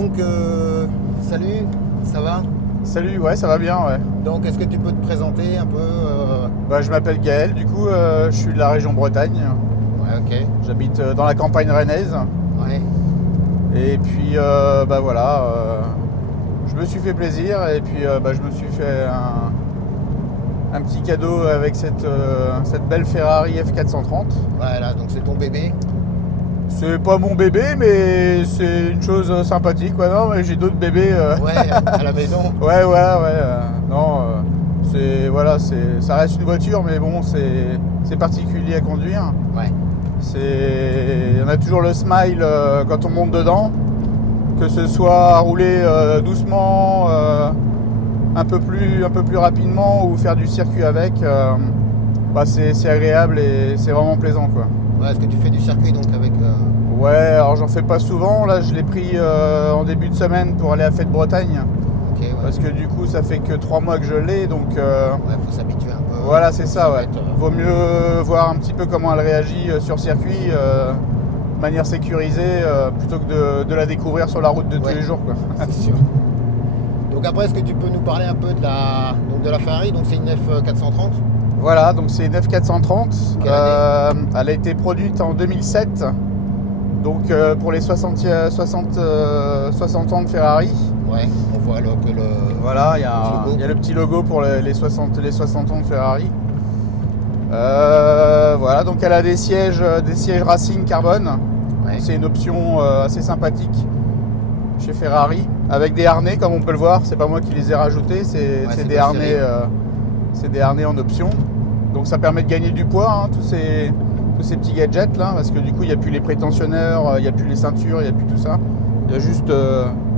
Donc, salut, ça va? Salut, ouais, ça va bien, ouais. Donc, est-ce que tu peux te présenter un peu Je m'appelle Gaël, du coup, je suis de la région Bretagne. Ouais, ok. J'habite dans la campagne rennaise. Ouais, Et puis, voilà, je me suis fait plaisir et puis je me suis fait un petit cadeau avec cette belle Ferrari F430. voilà, donc c'est ton bébé. C'est pas mon bébé, mais c'est une chose sympathique, quoi. Non, mais j'ai d'autres bébés. Ouais, à la maison. Ouais, voilà, ouais. Non, ça reste une voiture, mais bon, c'est particulier à conduire. Ouais, On a toujours le smile quand on monte dedans, que ce soit à rouler doucement, un peu plus rapidement ou faire du circuit avec. C'est agréable et c'est vraiment plaisant, quoi. ouais, est-ce que tu fais du circuit donc avec. Ouais, alors j'en fais pas souvent. Là, je l'ai pris en début de semaine pour aller à Fête Bretagne. Ok, ouais. Parce que du coup, ça fait que 3 mois que je l'ai, donc Ouais, faut s'habituer un peu. voilà, c'est ça, ouais. Mettre, Vaut mieux voir un petit peu comment elle réagit sur circuit, de manière sécurisée, plutôt que de la découvrir sur la route de tous Ouais. les jours, quoi. C'est sûr. Donc après, est-ce que tu peux nous parler un peu de la Ferrari? Donc c'est une F430. Voilà, donc c'est une F430. Quelle année Elle a été produite en 2007, donc pour les 60 ans de Ferrari. Ouais, on voit là que le. Voilà, il logo. y a le petit logo pour les 60 ans de Ferrari. Voilà, donc elle a des sièges Racing carbone. Ouais. C'est une option assez sympathique chez Ferrari, avec des harnais comme on peut le voir. C'est pas moi qui les ai rajoutés, c'est c'est des de harnais, série. c'est des harnais en option. Donc ça permet de gagner du poids, tous ces petits gadgets là, parce que du coup il n'y a plus les prétensionneurs, il n'y a plus les ceintures, il n'y a plus tout ça. Il y a juste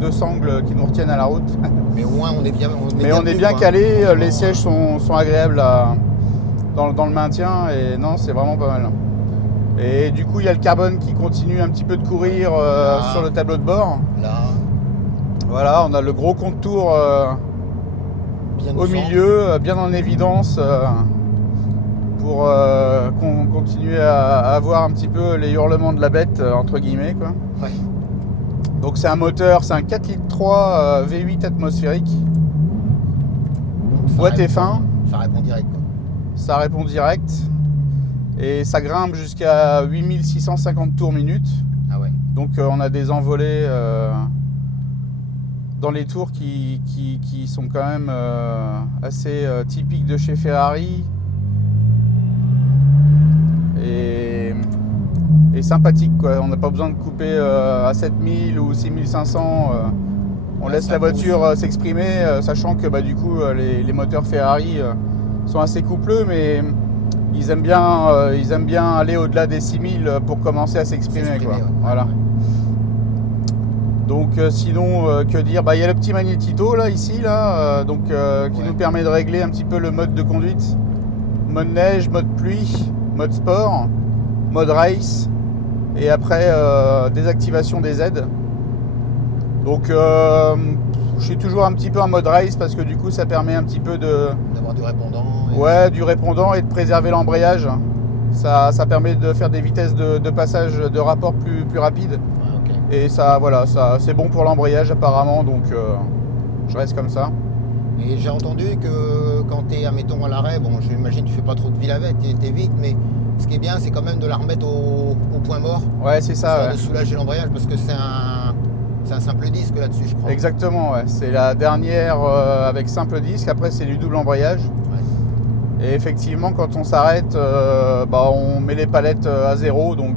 deux sangles qui nous retiennent à la route. Mais au moins on est bien. On est bien calé, les sièges sont agréables dans le maintien et non, c'est vraiment pas mal. Et du coup, il y a le carbone qui continue un petit peu de courir sur le tableau de bord. Là, Voilà, on a le gros contour bien au au centre. milieu, bien en évidence pour continuer à voir un petit peu les hurlements de la bête, entre guillemets, quoi. Ouais. Donc c'est un moteur, c'est un 4,3 litres V8 atmosphérique. Donc, ça Boîte répond- F1. Ça répond direct, quoi. Ça répond direct et ça grimpe jusqu'à 8650 tours minute. Ah ouais. Donc on a des envolées dans les tours qui sont quand même assez typiques de chez Ferrari et sympathiques, quoi. On n'a pas besoin de couper à 7000 ou 6500. On Ouais, laisse ça la voiture pousse. s'exprimer, sachant que du coup les moteurs Ferrari sont assez coupleux, mais ils aiment bien aller au-delà des 6000 pour commencer à s'exprimer, quoi. Ouais. Voilà. Donc sinon, que dire? Il y a le petit magnétito là, ici, là, qui nous permet de régler un petit peu le mode de conduite. Mode neige, mode pluie, mode sport, mode race, et après désactivation des aides. Donc je suis toujours un petit peu en mode race parce que du coup ça permet un petit peu D'avoir du répondant. du répondant et de préserver l'embrayage. Ça permet de faire des vitesses de passage de rapport plus rapides. Ouais, ok. Et ça c'est bon pour l'embrayage apparemment, donc je reste comme ça. Et j'ai entendu que quand tu es, admettons, à l'arrêt, bon, j'imagine que tu fais pas trop de ville avec, t'es vite, mais ce qui est bien, c'est quand même de la remettre au point mort. Ouais, c'est ça. Histoire Ouais. de soulager l'embrayage, parce que c'est un simple disque là-dessus, je crois. Exactement, ouais. C'est la dernière avec simple disque, après c'est du double embrayage. Ouais. Et effectivement, quand on s'arrête, on met les palettes à zéro, donc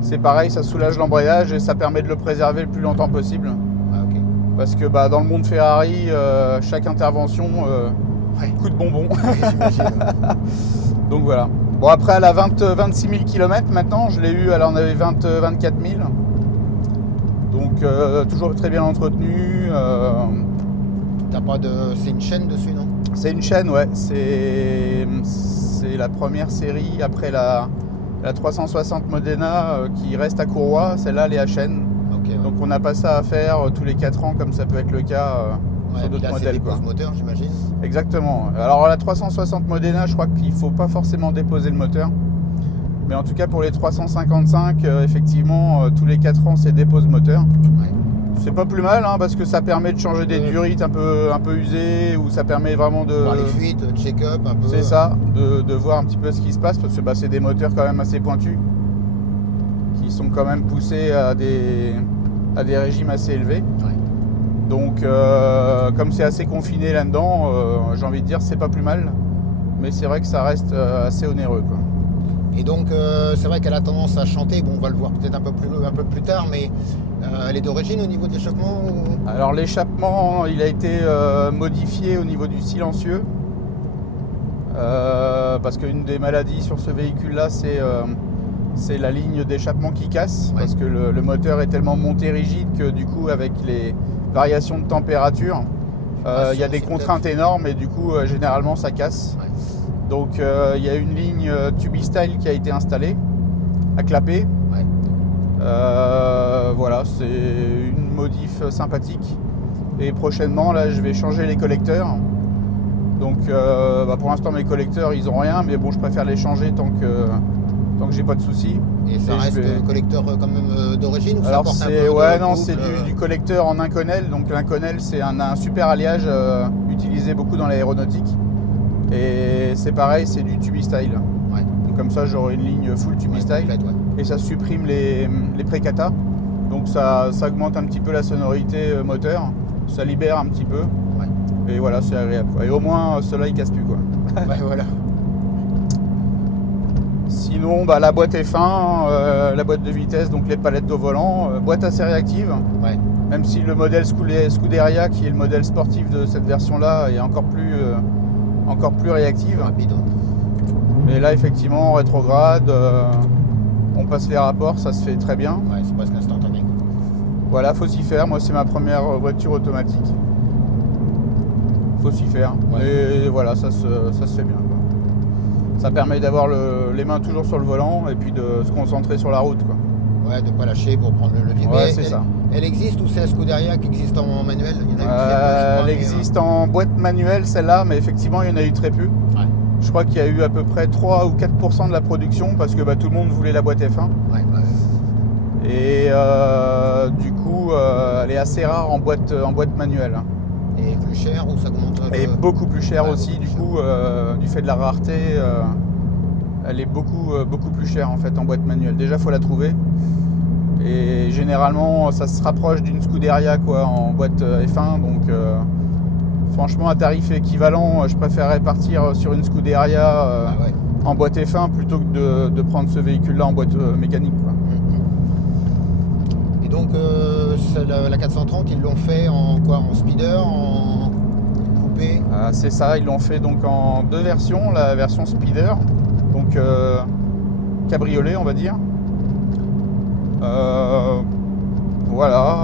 c'est pareil, ça soulage l'embrayage et ça permet de le préserver le plus longtemps possible. Ah, ok. Parce que dans le monde Ferrari, chaque intervention, coup de bonbon. Oui, j'imagine. Donc voilà. Bon, après, elle a 26 000 km maintenant, je l'ai eu, elle en avait 24 000. Donc toujours très bien entretenue. T'as pas de. C'est une chaîne dessus, non? C'est une chaîne, ouais. C'est la première série après la 360 Modena qui reste à courroie. Celle-là, elle est à chaîne. Ok. Ouais. Donc on n'a pas ça à faire tous les 4 ans comme ça peut être le cas Ouais, sur puis d'autres là, c'est modèles, quoi. dépose moteur, j'imagine. Exactement. Alors la 360 Modena, je crois qu'il ne faut pas forcément déposer le moteur. Mais en tout cas pour les 355, effectivement, tous les 4 ans c'est dépose moteur. Ouais. c'est pas plus mal, hein, parce que ça permet de changer des durites un peu usées, ou ça permet vraiment de... Voir les fuites, check-up un peu. C'est ça, de voir un petit peu ce qui se passe, parce que c'est des moteurs quand même assez pointus, qui sont quand même poussés à des régimes assez élevés. Ouais. Donc comme c'est assez confiné là-dedans, j'ai envie de dire c'est pas plus mal, mais c'est vrai que ça reste assez onéreux, quoi. Et donc c'est vrai qu'elle a tendance à chanter, bon on va le voir peut-être un peu plus tard, mais elle est d'origine au niveau de l'échappement ou... Alors l'échappement, il a été modifié au niveau du silencieux, parce qu'une des maladies sur ce véhicule-là, c'est la ligne d'échappement qui casse, Ouais. parce que le moteur est tellement monté rigide que du coup avec les variations de température, il y a des contraintes énormes et du coup généralement ça casse. Ouais. Donc il y a une ligne Tubistyle qui a été installée à clapper. Ouais. Voilà, c'est une modif sympathique. Et prochainement là je vais changer les collecteurs. Donc pour l'instant mes collecteurs ils ont rien, mais bon je préfère les changer tant que j'ai pas de soucis. Et ça reste collecteur quand même d'origine ou ça Alors apporte un c'est peu non, c'est du collecteur en Inconel. Donc l'Inconel c'est un super alliage utilisé beaucoup dans l'aéronautique. Et c'est pareil, c'est du Tubistyle. Ouais. Donc comme ça j'aurai une ligne full Tubistyle, complète, ouais. et ça supprime les pré-cata. Donc ça augmente un petit peu la sonorité moteur, ça libère un petit peu. Ouais. Et voilà, c'est agréable, quoi. Et au moins ceux-là ils cassent plus, quoi. Ouais, voilà. Sinon la boîte est fin, la boîte de vitesse, donc les palettes au volant, boîte assez réactive. Ouais. Même si le modèle Scuderia, qui est le modèle sportif de cette version-là, est encore plus réactive. Rapide. Mais là, effectivement, en rétrograde, on passe les rapports, ça se fait très bien. Ouais, c'est presque instantané. Voilà, faut s'y faire. Moi, c'est ma première voiture automatique. Faut s'y faire. Ouais. Et voilà, ça se fait bien, quoi. Ça permet d'avoir les mains toujours sur le volant et puis de se concentrer sur la route, quoi. Ouais, de pas lâcher pour prendre le levier. Ouais, Mais c'est ça. Elle existe ou c'est la Scuderia qui existe en manuel? Il y en a une qui Elle existe en boîte manuelle, celle-là, mais effectivement, il y en a eu très peu. Ouais. Je crois qu'il y a eu à peu près 3 ou 4% de la production parce que tout le monde voulait la boîte F1. Ouais. Et du coup, elle est assez rare en boîte manuelle. Et plus cher ou ça augmente? Et beaucoup plus chère Ouais, aussi, beaucoup du plus coup, du fait de la rareté, elle est beaucoup plus chère en fait en boîte manuelle. Déjà, faut la trouver. Et généralement, ça se rapproche d'une Scuderia, quoi, en boîte F1. Donc, franchement, à tarif équivalent, je préférerais partir sur une Scuderia ouais. en boîte F1 plutôt que de prendre ce véhicule-là en boîte mécanique, quoi. Et donc, la 430, ils l'ont fait en quoi? En speeder, en coupé? C'est ça, ils l'ont fait donc en 2 versions. La version speeder, donc cabriolet, on va dire. Voilà,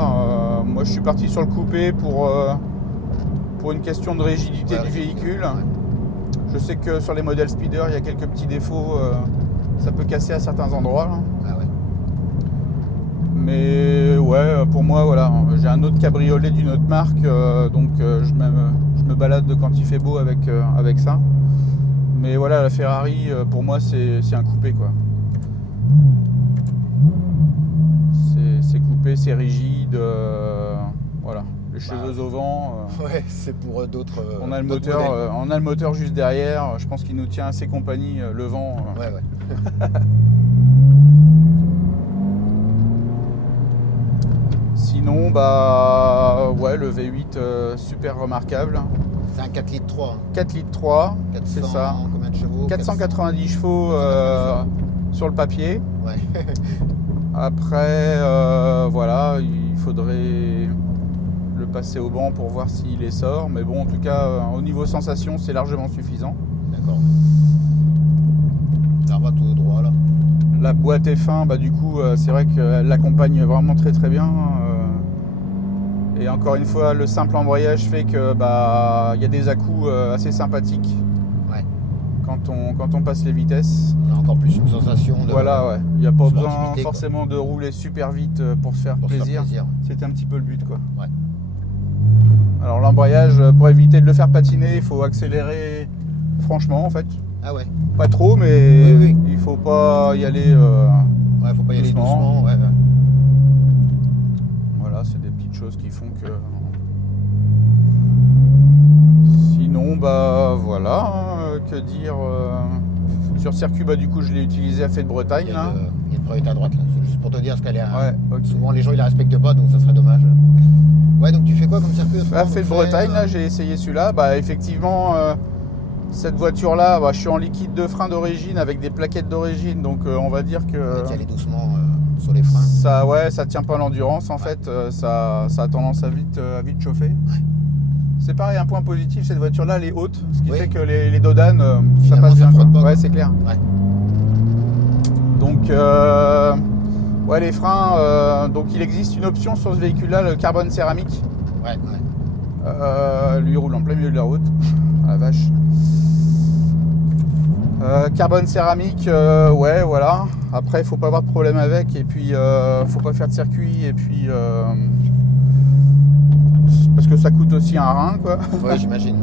moi je suis parti sur le coupé pour une question de rigidité du véhicule. Ouais. Je sais que sur les modèles speeder, il y a quelques petits défauts, ça peut casser à certains endroits, là. Ah ouais. Mais ouais, pour moi, voilà, j'ai un autre cabriolet d'une autre marque, donc je me balade quand il fait beau avec ça. Mais voilà, la Ferrari, pour moi, c'est un coupé, quoi. C'est coupé, c'est rigide, voilà, les cheveux au vent. Ouais, c'est pour d'autres. On a le moteur juste derrière. Je pense qu'il nous tient assez compagnie, le vent. Ouais. Sinon, ouais, le V8 super remarquable. C'est un 4 litres 3. 4 litres 3, 400, c'est ça. Combien de chevaux? 490 chevaux sur le papier. Ouais. Après, voilà, il faudrait le passer au banc pour voir s'il les sort. Mais bon, en tout cas, au niveau sensation, c'est largement suffisant. D'accord. Ça va tout droit là. La boîte F1, du coup, c'est vrai qu'elle l'accompagne vraiment très très bien. Et encore une fois, le simple embrayage fait que il y a des à-coups assez sympathiques. Ouais. Quand on passe les vitesses. On a encore plus une sensation de. Voilà, ouais. Il n'y a pas besoin sportivité, forcément de rouler super vite pour se faire plaisir. C'est un petit peu le but, quoi. Ouais. Alors l'embrayage, pour éviter de le faire patiner, il faut accélérer franchement, en fait. Ah ouais. Pas trop, mais Oui. il faut pas y aller. Ouais, faut pas y aller doucement. Ouais. Voilà, c'est des petites choses qui font que... Sinon, bah voilà, hein, que dire sur circuit, bah du coup je l'ai utilisé à Fête-Bretagne. Il y a une priorité à droite là, c'est juste pour te dire parce qu'elle est Ouais, ok. souvent les gens ils la respectent pas donc ça serait dommage. Ouais, donc tu fais quoi comme circuit? À Fête-Bretagne, là j'ai essayé celui-là. Bah effectivement, cette voiture là, bah, je suis en liquide de frein d'origine avec des plaquettes d'origine, donc on va dire que tu y aller doucement sur les freins. ça tient pas l'endurance en fait, ça a tendance à vite chauffer. Ouais. C'est pareil, un point positif, cette voiture là elle est haute, ce qui Oui. fait que les dodanes ça Finalement, passe ça bien. frotte pas, Ouais, quoi. c'est clair. Ouais. Donc ouais, les freins, donc il existe une option sur ce véhicule là, le carbone céramique. Ouais. Lui il roule en plein milieu de la route. Ah, la vache. Carbone céramique, ouais, voilà. Après, il faut pas avoir de problème avec, et puis faut pas faire de circuit, et puis parce que ça coûte aussi un rein, quoi. Ouais, j'imagine.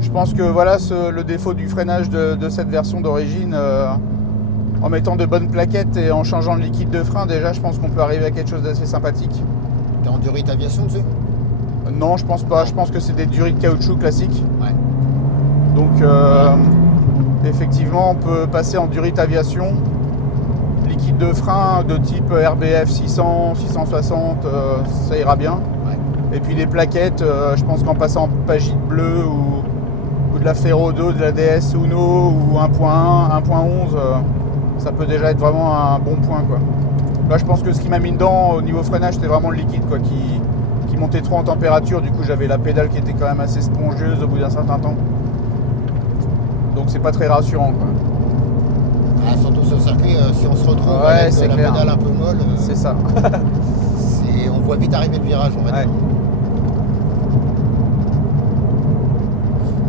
Je pense que voilà le défaut du freinage de cette version d'origine, en mettant de bonnes plaquettes et en changeant le liquide de frein, déjà, je pense qu'on peut arriver à quelque chose d'assez sympathique. T'es en durite aviation dessus? Non, je pense pas. Je pense que c'est des durées de caoutchouc classiques. Ouais. Donc effectivement, on peut passer en durite aviation. Liquide de frein de type RBF 600, 660, ça ira bien. Ouais. Et puis les plaquettes, je pense qu'en passant en Pagide bleue ou de la Ferro 2, de la DS Uno ou 1.1, 1.11, ça peut déjà être vraiment un bon point, quoi. Là, je pense que ce qui m'a mis dedans au niveau freinage, c'était vraiment le liquide, quoi, qui montait trop en température. Du coup, j'avais la pédale qui était quand même assez spongieuse au bout d'un certain temps. Donc c'est pas très rassurant, quoi. Ah, surtout sur le circuit, si on se retrouve Ouais, avec c'est la clair. pédale un peu molle, C'est ça. on voit vite arriver le virage, on va Ouais. dire.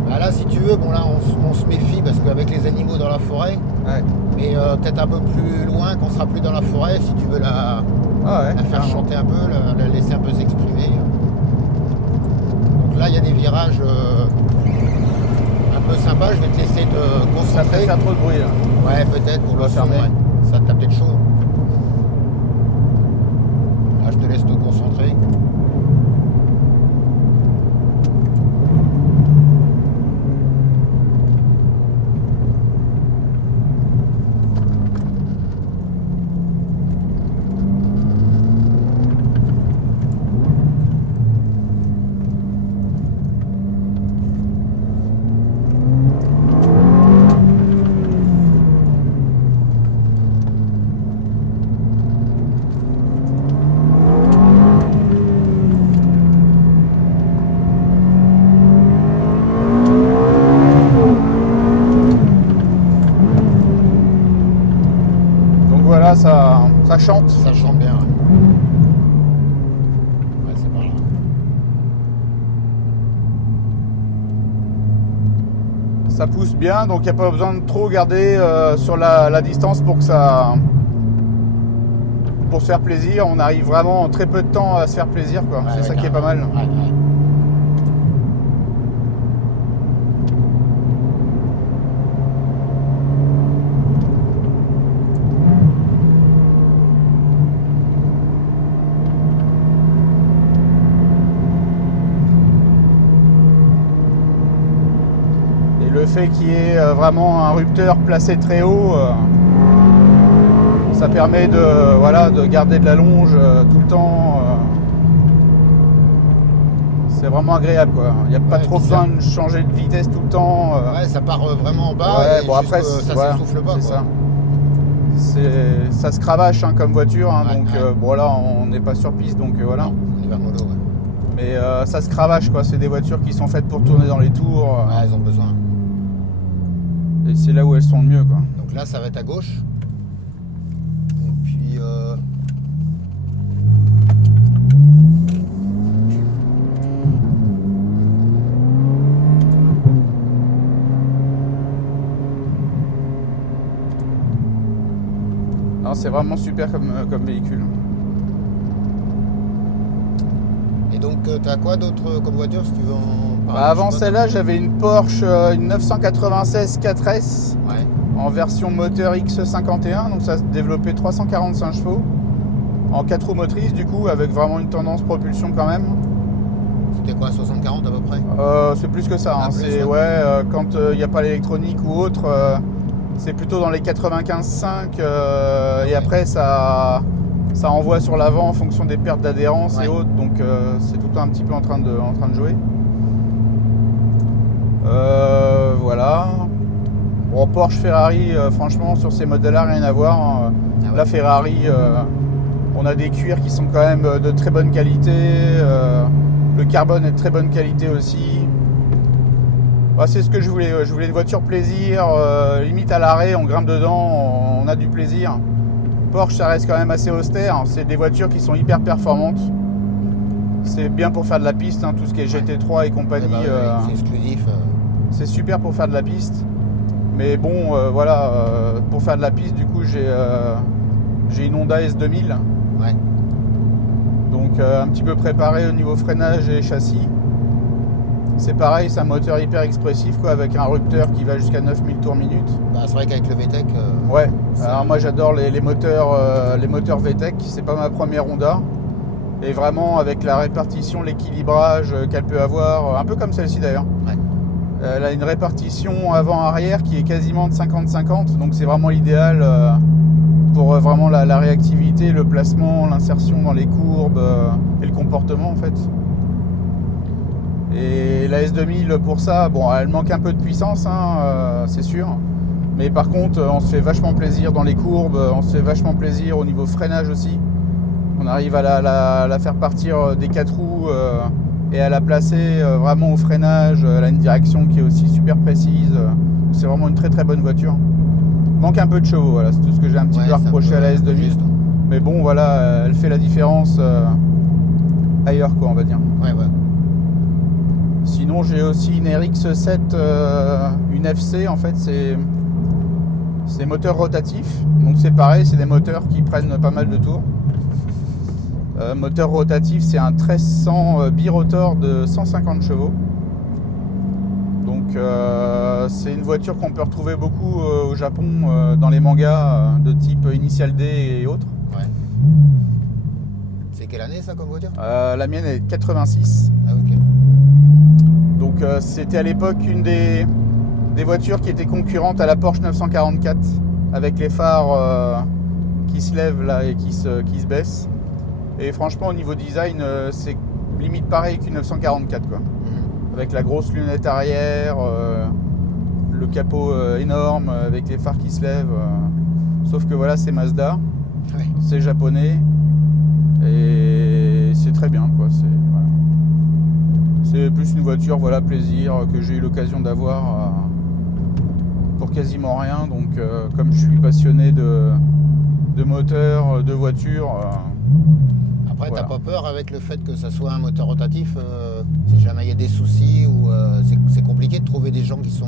Bah là, si tu veux, bon là, on se méfie parce qu'avec les animaux dans la forêt, Ouais. mais peut-être un peu plus loin, qu'on sera plus dans la forêt, si tu veux la faire carrément. chanter un peu, la laisser un peu s'exprimer. Donc là, il y a des virages un peu sympas. Je vais te laisser te Ça peut concentrer. faire trop de bruit, là. Ouais, peut-être pour dois le son, fermer. ouais. Ça t'a peut-être chaud. Là, je te laisse te concentrer. Donc voilà, ça chante. Ça chante bien. Ouais, ouais, c'est par là. Ça pousse bien, donc il n'y a pas besoin de trop garder sur la distance pour se faire plaisir. On arrive vraiment en très peu de temps à se faire plaisir, quoi. Ouais, C'est ouais, ça qui est pas mal. Ouais, ouais. Et le fait qu'il y ait vraiment un rupteur placé très haut, ça permet de garder de la longe tout le temps. C'est vraiment agréable, quoi. Il n'y a pas Ouais, trop puis besoin de changer de vitesse tout le temps. Ouais, ça part vraiment en bas Ouais, et bon, après, ça voilà, s'essouffle pas. c'est Quoi. ça. Ça se cravache, hein, comme voiture, hein, Ouais, donc ouais. bon, là on n'est pas sur piste, donc voilà. Non, on y va mollo. Ouais. Mais ça se cravache, quoi. C'est des voitures qui sont faites pour tourner dans les tours, Ouais, elles ont besoin. et c'est là où elles sont le mieux, quoi. Donc là, ça va être à gauche. Et puis. Non, c'est vraiment super comme véhicule. Et donc, t'as quoi d'autre comme voiture si tu veux en parler? Bah, avant je sais pas. celle-là, j'avais une Porsche, une 996 4S Ouais. en version moteur X51, donc ça se développait 345 chevaux. en 4 roues motrices du coup, avec vraiment une tendance propulsion quand même. C'était quoi, 60-40 à peu près? C'est plus que ça, hein. Plus, C'est quand il n'y a pas l'électronique ou autre, c'est plutôt dans les 95-5 et après ça envoie sur l'avant en fonction des pertes d'adhérence et autres, donc c'est tout le temps un petit peu en train de jouer. Voilà. Bon, Porsche, Ferrari, franchement sur ces modèles-là rien à voir, hein. La Ferrari, on a des cuirs qui sont quand même de très bonne qualité, le carbone est de très bonne qualité aussi. Bah, c'est ce que je voulais une voiture plaisir, limite à l'arrêt, on grimpe dedans, on a du plaisir. Porsche ça reste quand même assez austère, c'est des voitures qui sont hyper performantes. C'est bien pour faire de la piste, hein, tout ce qui est GT3 et compagnie. C'est exclusif. C'est super pour faire de la piste. Mais bon, pour faire de la piste, du coup, j'ai une Honda S2000. Ouais. Donc, un petit peu préparé au niveau freinage et châssis. C'est pareil, c'est un moteur hyper expressif, quoi, avec un rupteur qui va jusqu'à 9000 tours minute. Bah, c'est vrai qu'avec le VTEC. Ouais. Alors, moi, j'adore les moteurs VTEC. C'est pas ma première Honda. Et vraiment, avec la répartition, l'équilibrage qu'elle peut avoir, un peu comme celle-ci d'ailleurs. Ouais. Elle a une répartition avant-arrière qui est quasiment de 50-50, donc c'est vraiment l'idéal pour vraiment la réactivité, le placement, l'insertion dans les courbes et le comportement en fait. Et la S2000 pour ça, bon, elle manque un peu de puissance, hein, c'est sûr. Mais par contre, on se fait vachement plaisir dans les courbes, on se fait vachement plaisir au niveau freinage aussi. On arrive à la faire partir des 4 roues et à la placer vraiment au freinage. Elle a une direction qui est aussi super précise. C'est vraiment une très très bonne voiture. Manque un peu de chevaux, voilà, c'est tout ce que j'ai un petit peu à reprocher à la S2000. Juste. Mais bon, voilà, elle fait la différence ailleurs, quoi, on va dire. Ouais. Sinon, j'ai aussi une RX7, une FC, en fait, c'est moteur rotatif. Donc c'est pareil, c'est des moteurs qui prennent pas mal de tours. Moteur rotatif, c'est un 1300 birotor de 150 chevaux. Donc c'est une voiture qu'on peut retrouver beaucoup au Japon dans les mangas de type Initial D et autres. Ouais. C'est quelle année ça comme voiture? La mienne est de 86. Ah ok. Donc c'était à l'époque une des voitures qui était concurrente à la Porsche 944 avec les phares qui se lèvent là et qui se baissent. Et franchement au niveau design c'est limite pareil qu'une 944 quoi. Avec la grosse lunette arrière, le capot énorme avec les phares qui se lèvent. Sauf que voilà, c'est Mazda, Ouais. c'est japonais et c'est très bien quoi. C'est plus une voiture plaisir que j'ai eu l'occasion d'avoir pour quasiment rien. Donc comme je suis passionné de moteur, de voiture. Après, Voilà. t'as pas peur avec le fait que ça soit un moteur rotatif, si jamais il y a des soucis ou c'est compliqué de trouver des gens qui sont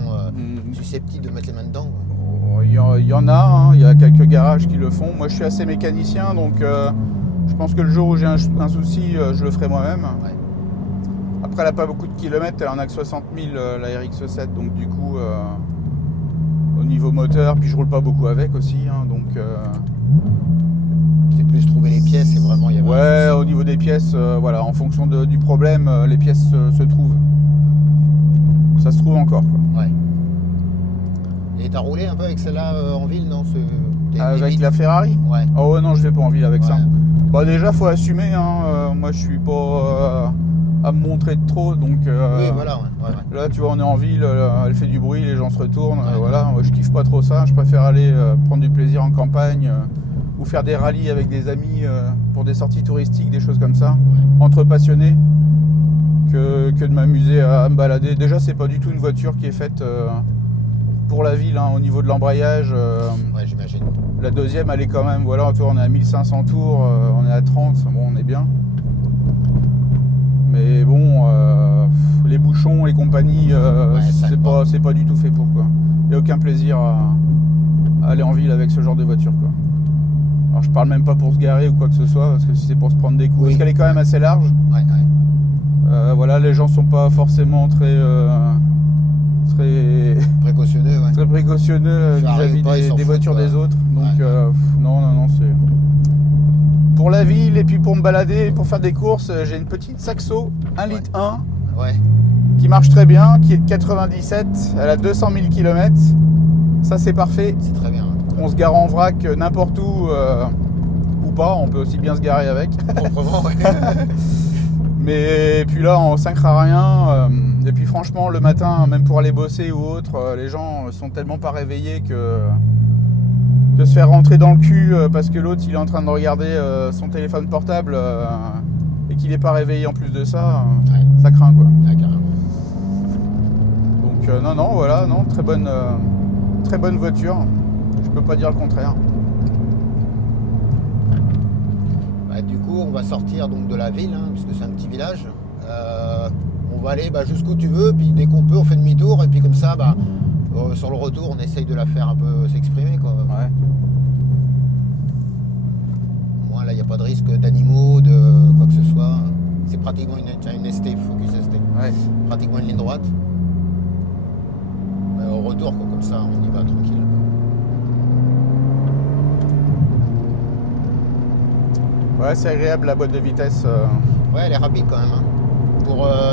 susceptibles de mettre les mains dedans. Il y en a, hein, il y a quelques garages qui le font. Moi je suis assez mécanicien donc je pense que le jour où j'ai un souci, je le ferai moi-même. Ouais. Après elle n'a pas beaucoup de kilomètres, elle en a que 60 000 la RX7 donc du coup au niveau moteur, puis je roule pas beaucoup avec aussi, hein, donc C'est plus trouver les pièces et vraiment il y a ouais, au niveau des pièces, voilà, en fonction du problème, les pièces se trouvent. Ça se trouve encore quoi. Ouais. Et t'as roulé un peu avec celle-là en ville, non? Avec la Ferrari? Ouais. Oh ouais, non, je vais pas en ville avec ça. Ouais. Bah déjà faut assumer, hein, moi je suis pas à me montrer de trop, donc Oui, voilà, ouais. là tu vois on est en ville, elle fait du bruit, les gens se retournent, Ouais. voilà, moi je kiffe pas trop ça, je préfère aller prendre du plaisir en campagne ou faire des rallyes avec des amis pour des sorties touristiques, des choses comme ça, entre passionnés, que de m'amuser à me balader. Déjà c'est pas du tout une voiture qui est faite pour la ville, hein, au niveau de l'embrayage. Ouais, j'imagine. La deuxième elle est quand même, voilà, on est à 1500 tours, on est à 30, bon on est bien. Mais bon, les bouchons et compagnie, c'est pas du tout fait pour quoi. Il n'y a aucun plaisir à aller en ville avec ce genre de voiture quoi. Alors je parle même pas pour se garer ou quoi que ce soit, parce que si c'est pour se prendre des coups, parce qu'elle est quand même assez large. Ouais. Voilà, les gens sont pas forcément très Précautionneux, ouais. très précautionneux Ça vis-à-vis arrive pas, ils s'en des foutent, voitures quoi. des autres. Donc Ouais. non, c'est pour la ville et puis pour me balader, pour faire des courses, j'ai une petite Saxo 1 litre 1 Ouais. qui marche très bien, qui est de 97, elle a 200 000 km. Ça c'est parfait. C'est très bien. On se gare en vrac n'importe où ou pas, on peut aussi bien se garer avec. Proprement, ouais. Mais puis là on ne craint rien. Et puis franchement le matin, même pour aller bosser ou autre, les gens sont tellement pas réveillés que se faire rentrer dans le cul parce que l'autre il est en train de regarder son téléphone portable et qu'il n'est pas réveillé en plus de ça, ça craint quoi. Ouais, carrément. Donc non, voilà, non, très bonne voiture. Je peux pas dire le contraire. Bah, du coup, on va sortir donc de la ville, hein, parce que c'est un petit village. On va aller jusqu'où tu veux, puis dès qu'on peut, on fait demi-tour, et puis comme ça, sur le retour, on essaye de la faire un peu s'exprimer, quoi. Ouais. Au moins, là, il n'y a pas de risque d'animaux, de quoi que ce soit. C'est pratiquement une ST, Focus ST. Ouais. Pratiquement une ligne droite. Mais au retour, quoi, comme ça, on y va tranquille. Ouais, c'est agréable la boîte de vitesse. Ouais, elle est rapide quand même. Hein.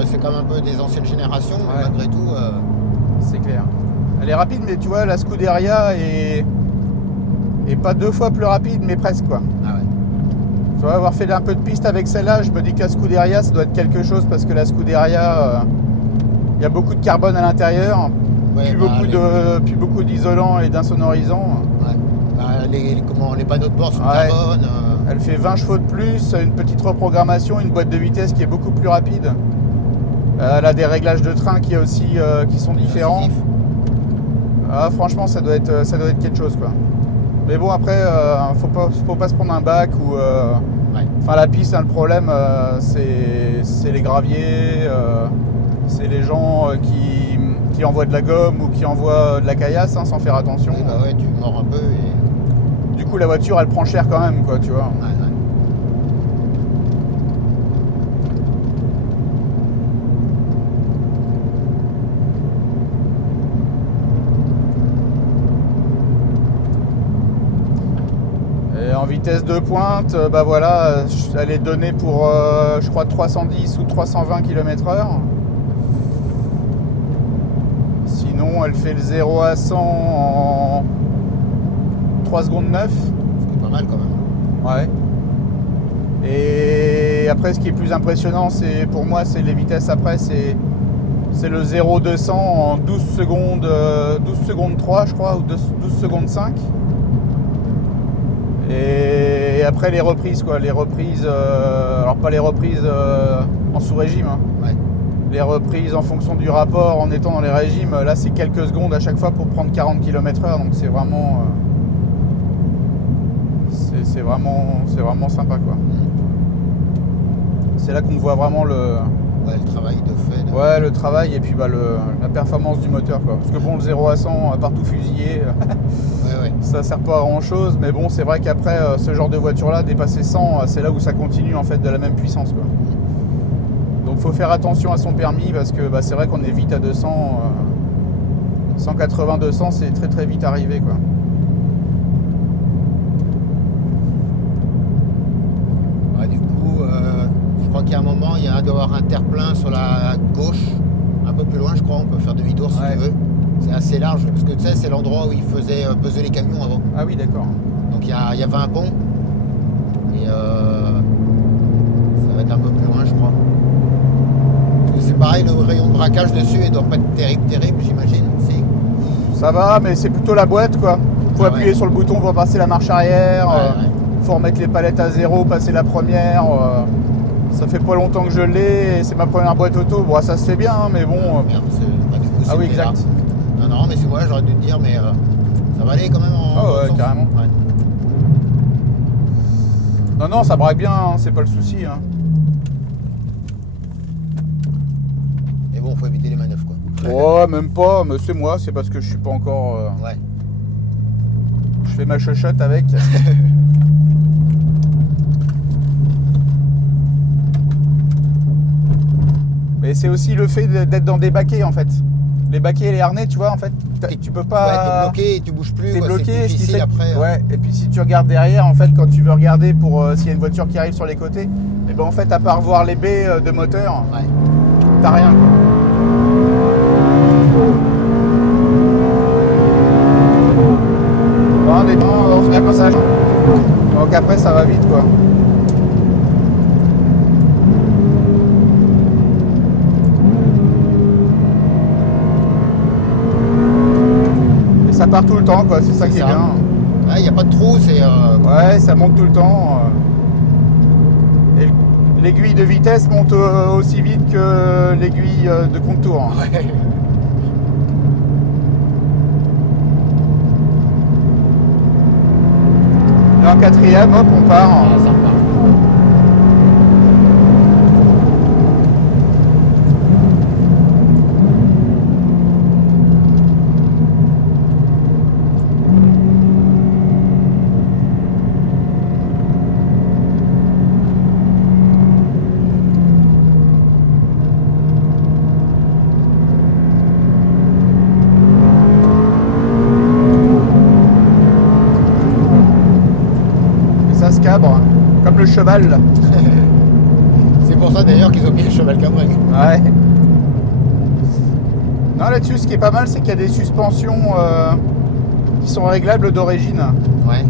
C'est quand même un peu des anciennes générations, mais Ouais. malgré tout. C'est clair. Elle est rapide, mais tu vois, la Scuderia est pas 2 fois plus rapide, mais presque quoi. Ah ouais. Tu vois, avoir fait un peu de piste avec celle-là, je me dis que la Scuderia, ça doit être quelque chose parce que la Scuderia, il y a beaucoup de carbone à l'intérieur, Ouais, plus beaucoup d'isolants et d'insonorisants. Ouais. Les panneaux de bord sont Ouais. carbone. Elle fait 20 chevaux de plus, une petite reprogrammation, une boîte de vitesse qui est beaucoup plus rapide. Elle a des réglages de train qui sont différents. incisif. Ah, franchement, ça doit être quelque chose quoi. Mais bon, après, faut pas se prendre un bac ou. Ouais. Enfin, la piste, hein, le problème, c'est les graviers, c'est les gens qui envoient de la gomme ou qui envoient de la caillasse sans faire attention. Oui, ouais, tu mords un peu et. Du coup, la voiture, elle prend cher quand même, quoi, tu vois. Ouais, ouais. Et en vitesse de pointe, voilà, elle est donnée pour, je crois, 310 ou 320 km/h. Sinon, elle fait le 0 à 100 en 3 secondes 9. C'est pas mal quand même. Ouais. Et après, ce qui est plus impressionnant, pour moi, c'est les vitesses après, c'est le 0-200 en 12 secondes 3, je crois, ou 12 secondes 5. Et après les reprises quoi, alors pas les reprises en sous-régime, hein. Ouais. Les reprises en fonction du rapport en étant dans les régimes, là c'est quelques secondes à chaque fois pour prendre 40 km/h, donc c'est vraiment c'est vraiment sympa quoi. C'est là qu'on voit vraiment le travail de fait. Ouais, le travail et puis la performance du moteur quoi. Parce que bon, le 0 à 100 partout fusillé, Ouais. ça sert pas à grand chose, mais bon, c'est vrai qu'après ce genre de voiture là, dépasser 100, c'est là où ça continue en fait de la même puissance quoi. Donc faut faire attention à son permis parce que c'est vrai qu'on est vite à 200, 180-200, c'est très très vite arrivé quoi. Ouais, du coup, je crois qu'il y a un moment, il doit y avoir un terre-plein sur la gauche, un peu plus loin, je crois, on peut faire demi-tour si Ouais. tu veux. C'est assez large, parce que tu sais, c'est l'endroit où ils faisaient peser les camions avant. Ah oui, d'accord. Donc il y avait un pont, et ça va être un peu plus loin, je crois. Parce que c'est pareil, le rayon de braquage dessus, il doit pas être terrible, j'imagine. Si. Ça va, mais c'est plutôt la boîte quoi. Faut Ah appuyer ouais. sur le bouton pour passer la marche arrière. Ouais. Faut remettre les palettes à zéro, passer la première. Ça fait pas longtemps que je l'ai et c'est ma première boîte auto. Bon, ça se fait bien, hein, mais bon. Merde, du coup, Ah oui, c'était là. exact. Non, mais c'est moi, j'aurais dû te dire, mais ça va aller quand même en. Ah ouais, bon sens. carrément. Ouais. Non, ça braque bien, hein, c'est pas le souci. Hein. Mais bon, faut éviter les manœuvres, quoi. Ouais, même pas, mais c'est moi, c'est parce que je suis pas encore. Ouais. Je fais ma chochotte avec. Mais c'est aussi le fait d'être dans des baquets en fait. les baquets et les harnais, tu vois, en fait, tu peux pas. Ouais, t'es bloqué et tu bouges plus. T'es quoi, bloqué, c'est ce qui difficile fait après. ouais. Et puis si tu regardes derrière, en fait, quand tu veux regarder pour s'il y a une voiture qui arrive sur les côtés, et ben en fait, à part voir les baies de moteur, Ouais. t'as rien. Quoi. Bon, on se met comme ça. Donc après, ça va vite, quoi. Ça part tout le temps, quoi. C'est ça qui est bien. Il n'y a pas de trou, c'est. Ouais, ça monte tout le temps. Et l'aiguille de vitesse monte aussi vite que l'aiguille de contour. Ouais. Et en quatrième, hop, on part. Ah, ça repart. Cabre, comme le cheval. C'est pour ça d'ailleurs qu'ils ont mis un cheval cabré. Ouais. Non, là-dessus, ce qui est pas mal, c'est qu'il y a des suspensions qui sont réglables d'origine. Ouais.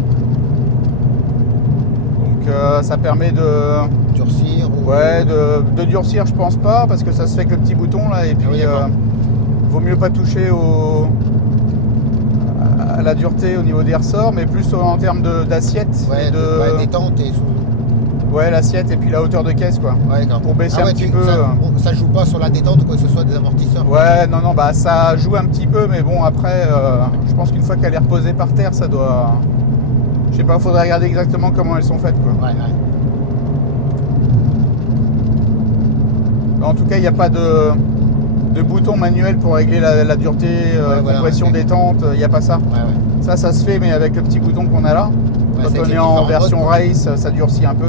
Donc ça permet de durcir. Ouais, de durcir, je pense pas, parce que ça se fait avec le petit bouton là, et puis vaut mieux pas toucher à la dureté au niveau des ressorts, mais plus en termes d'assiette. Ouais, de détente et sous. Ouais, l'assiette et puis la hauteur de caisse, quoi. Ouais, pour baisser un petit peu. Ça joue pas sur la détente ou quoi que ce soit des amortisseurs. Ouais, non, bah ça joue un petit peu, mais bon, après, je pense qu'une fois qu'elle est reposée par terre, ça doit. Je sais pas, faudrait regarder exactement comment elles sont faites, quoi. Ouais. En tout cas, il n'y a pas de bouton manuel pour régler la dureté, compression, détente, il n'y a pas ça. Ouais. Ça se fait, mais avec le petit bouton qu'on a là. Ouais, quand on est en version race, ça durcit un peu.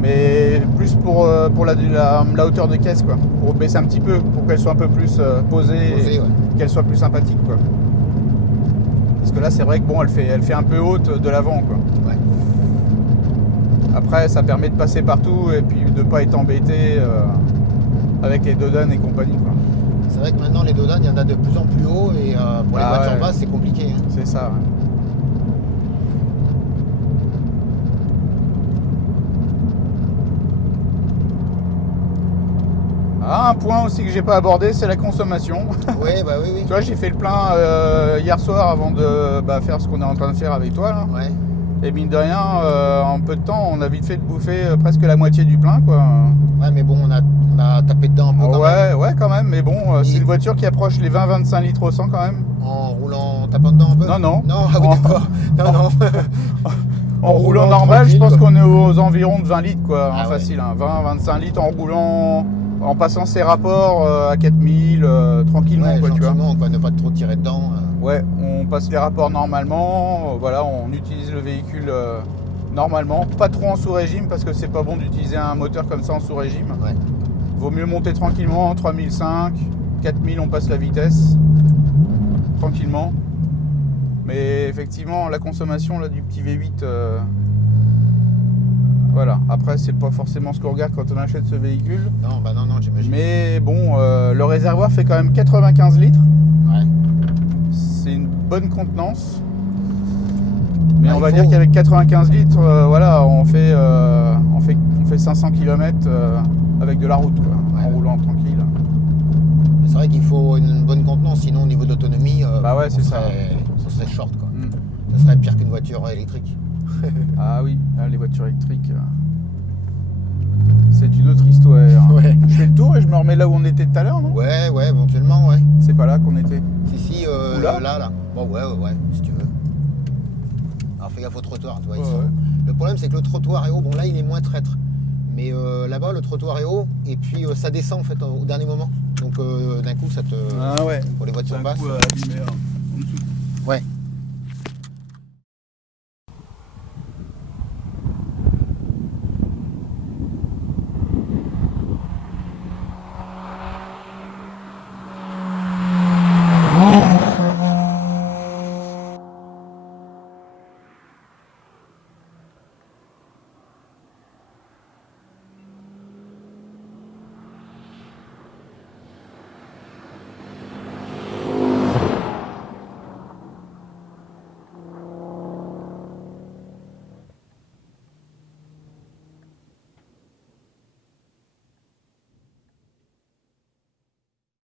Mais plus pour la hauteur de caisse, quoi. Pour baisser un petit peu, pour qu'elle soit un peu plus posée qu'elle soit plus sympathique, quoi. Parce que là, c'est vrai que bon, elle fait un peu haute de l'avant, quoi. Ouais. Après, ça permet de passer partout et puis de ne pas être embêté avec les dodanes et compagnie, quoi. C'est vrai que maintenant, les dodanes, il y en a de plus en plus haut et pour les voitures basses, c'est compliqué. Hein. C'est ça, ouais. Ah, un point aussi que j'ai pas abordé, c'est la consommation. Oui. Tu vois, j'ai fait le plein hier soir avant de faire ce qu'on est en train de faire avec toi, là. Ouais. Et mine de rien, en peu de temps, on a vite fait de bouffer presque la moitié du plein, quoi. Ouais, mais bon, on a tapé dedans un peu quand même. Ouais, quand même, mais bon, c'est une voiture qui approche les 20-25 litres au 100 quand même. En roulant, en tapant dedans un peu? Non. Non, ah oui, d'accord. Non. En roulant normal, je pense qu'on est aux environs de 20 litres, quoi, facile. Hein, 20-25 litres en roulant, en passant ses rapports à 4000, tranquillement, quoi, tu vois. Quoi, ne pas trop tirer dedans. Ouais, on passe les rapports normalement, voilà, on utilise le véhicule normalement, pas trop en sous-régime parce que c'est pas bon d'utiliser un moteur comme ça en sous-régime. Ouais. Vaut mieux monter tranquillement, 3005, 4000 on passe la vitesse, tranquillement. Mais effectivement, la consommation là, du petit V8, voilà. Après, c'est pas forcément ce qu'on regarde quand on achète ce véhicule. Non, j'imagine. Mais bon, le réservoir fait quand même 95 litres. Ouais. C'est une bonne contenance. Mais on va dire qu'avec 95 litres, voilà, on fait 500 km avec de la route, quoi, en roulant tranquille. C'est vrai qu'il faut une bonne contenance, sinon au niveau de l'autonomie, c'est ça serait short, quoi. Ça serait pire qu'une voiture électrique. Ah oui, là, les voitures électriques, c'est une autre histoire. Ouais. Je fais le tour et je me remets là où on était tout à l'heure, non? Ouais, éventuellement, ouais. C'est pas là qu'on était. Si, là. Bon, ouais, si tu veux. Alors fais gaffe au trottoir, tu vois. Le problème, c'est que le trottoir est haut. Bon, là, il est moins traître. Mais là-bas, le trottoir est haut. Et puis, ça descend, en fait, au dernier moment. Donc, d'un coup, ça te... Ah ouais. Pour les voitures basses. En dessous. Ouais.